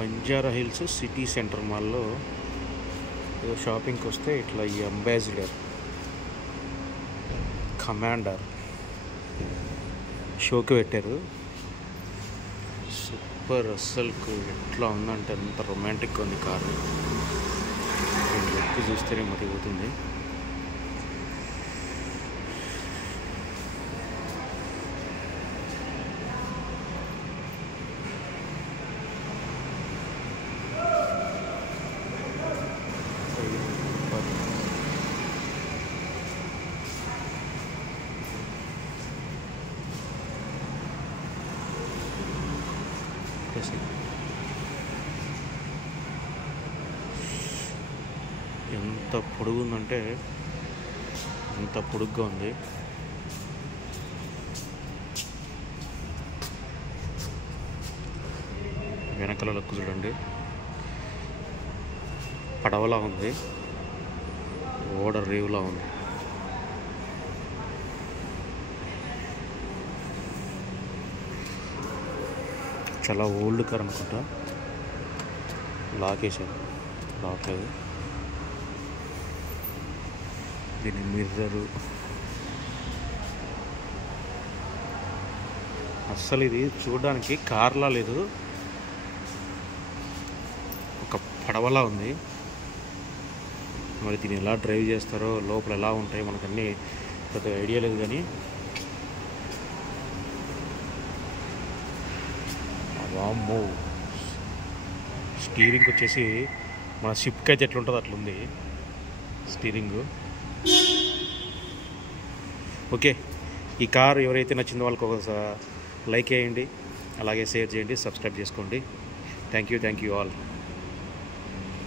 Banjara hills city centre మాల్లో షాపింగ్కి వస్తే ఇట్లా ఈ అంబాసిడర్, కమాండర్ షోకి పెట్టారు. సూపర్, అస్సలు ఎట్లా ఉందంటే అంత రొమాంటిక్గా ఉంది కారు. లుక్ చూస్తేనే మరిపోతుంది. ఎంత పొడుగు ఉందంటే ఎంత పొడుగ్గా ఉంది. వెనకాల లుక్ చూడండి, పడవలా ఉంది, ఓడ రేవులా ఉంది. చాలా ఓల్డ్ కార్ అనుకుంటా. లాకేశారు, రావట్లేదు. దీని మిర్రరు అస్సలు ఇది చూడడానికి కార్లా లేదు, ఒక పడవలా ఉంది. మరి దీన్ని ఎలా డ్రైవ్ చేస్తారో, లోపల ఎలా ఉంటాయి మనకన్నీ పెద్ద ఐడియా లేదు. కానీ వామ్మో, స్టీరింగ్ వచ్చేసి మన షిప్కి అయితే ఎట్లుంటుందో అట్లుంది స్టీరింగు. ఓకే, ఈ కార్ ఎవరైతే నచ్చిందో వాళ్ళకి ఒక లైక్ చేయండి, అలాగే షేర్ చేయండి, సబ్స్క్రైబ్ చేసుకోండి. Thank you all.